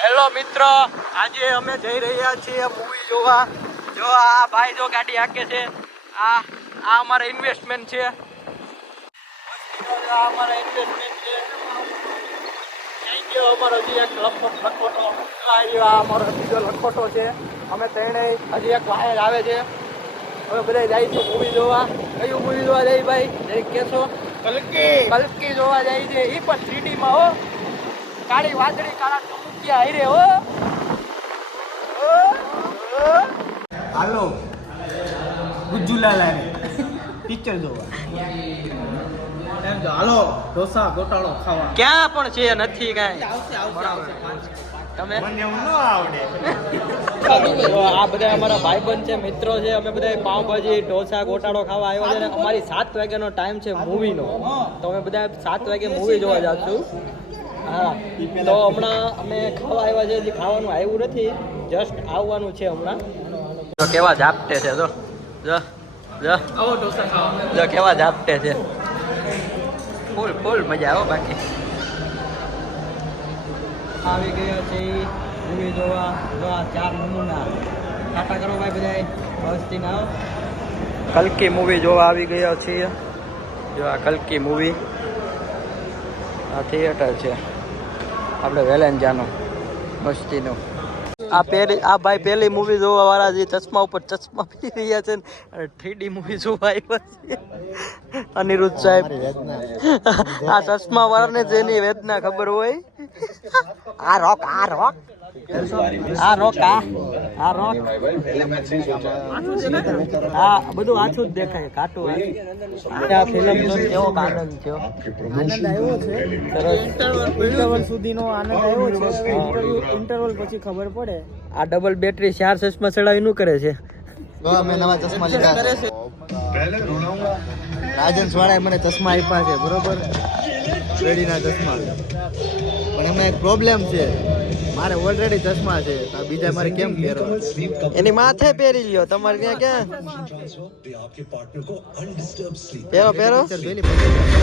Hello મિત્ર, આજે અમે જઈ રહ્યા છીએ મૂવી જોવા. જો આ ભાઈ જો ગાડી હાકે છે, આ અમારા ઇન્વેસ્ટમેન્ટ છે. આ અમારા ઇન્વેસ્ટમેન્ટ છે. Thank you. અમારો હજી એક લખોટો આ અમારો બીજો લખોટો છે. અમે ત્રણેય હજી એક વાયર આવે છે. હવે બધા જાય છે મૂવી જોવા. કયું મૂવી જોવા જાય ભાઈ? જઈ કહેશો? કલ્કી જોવા જાય છે. એ પણ 3D માં હો. કાળી વાદળી કાળા ચમુકિયા હારે હો. હાલો ગુજ્જુલાલા પિક્ચર જોવા એમ તો હાલો ઢોસા ગોટાળો ખાવા. ક્યાં પણ છે નથી કાંઈ. તમે મને એવું ન આવડે. આ બધા અમારા ભાઈબંધ છે, મિત્રો છે. અમે બધા પાવભાજી ઢોસા ગોટાળો ખાવા આવ્યા છે. અમારી 7 વાગ્યાનો ટાઈમ છે મૂવીનો, તો અમે બધા 7 વાગે મૂવી જોવા જાશું. હા, તો હમણાં અમે ખાવા આવ્યા છે. હજી ખાવાનું આવ્યું નથી, જસ્ટ આવવાનું છે હમણાં. તો કેવા ઝાપટે છે, જો જો જો આવો ઢોસા ખાવા. જો કેવા ઝાપટે છે. ફૂલ મજા આવો. બાકી આવી ગયા છે મૂવી જોવા. જો આ 4 નમૂના ટાટા કરો ભાઈ બધાય. બસથી ના કલ્કી મૂવી જોવા આવી ગયા છીએ. જો આ કલ્કી મૂવી, આ થિયેટર છે આપણે વેલેન્જાનું મસ્તીનું. આ ભાઈ પહેલી મૂવી જોવા વાળા જે ચશ્મા ઉપર ચશ્મા પહેરી રહ્યા છે અને 3D મૂવી જોવા આવ્યા છે. અનિરુદ્ધ સાહેબ, આ ચશ્મા વાળાને જેની વેદના ખબર હોય. આ રોક આ રોક હા, બધું આછું જ દેખાય, કાટું. આ ફિલ્મ નો કેવો આનંદ થયો? આનંદ આવ્યો છે. સરસ. ઇન્ટરવલ સુધીનો આનંદ આવ્યો છે. ઇન્ટરવલ પછી ખબર પડે. આ ડબલ બેટરી 4 ચશ્મા ચડાવી નું કરે છે. મેં નવા ચશ્મા લીધા છે. રાજન વાળાએ મને ચશ્મા આપ્યા છે, બરોબર, રેડીના ચશ્મા. પણ એમાં એક પ્રોબ્લેમ છે, મારે ઓલરેડી ચશ્મા છે, તો બીજા મારે કેમ પહેરવા? એની માથે પહેરી લ્યો. તમારે ત્યાં ક્યાં પહેરો પિક્ચર જોઈ લી.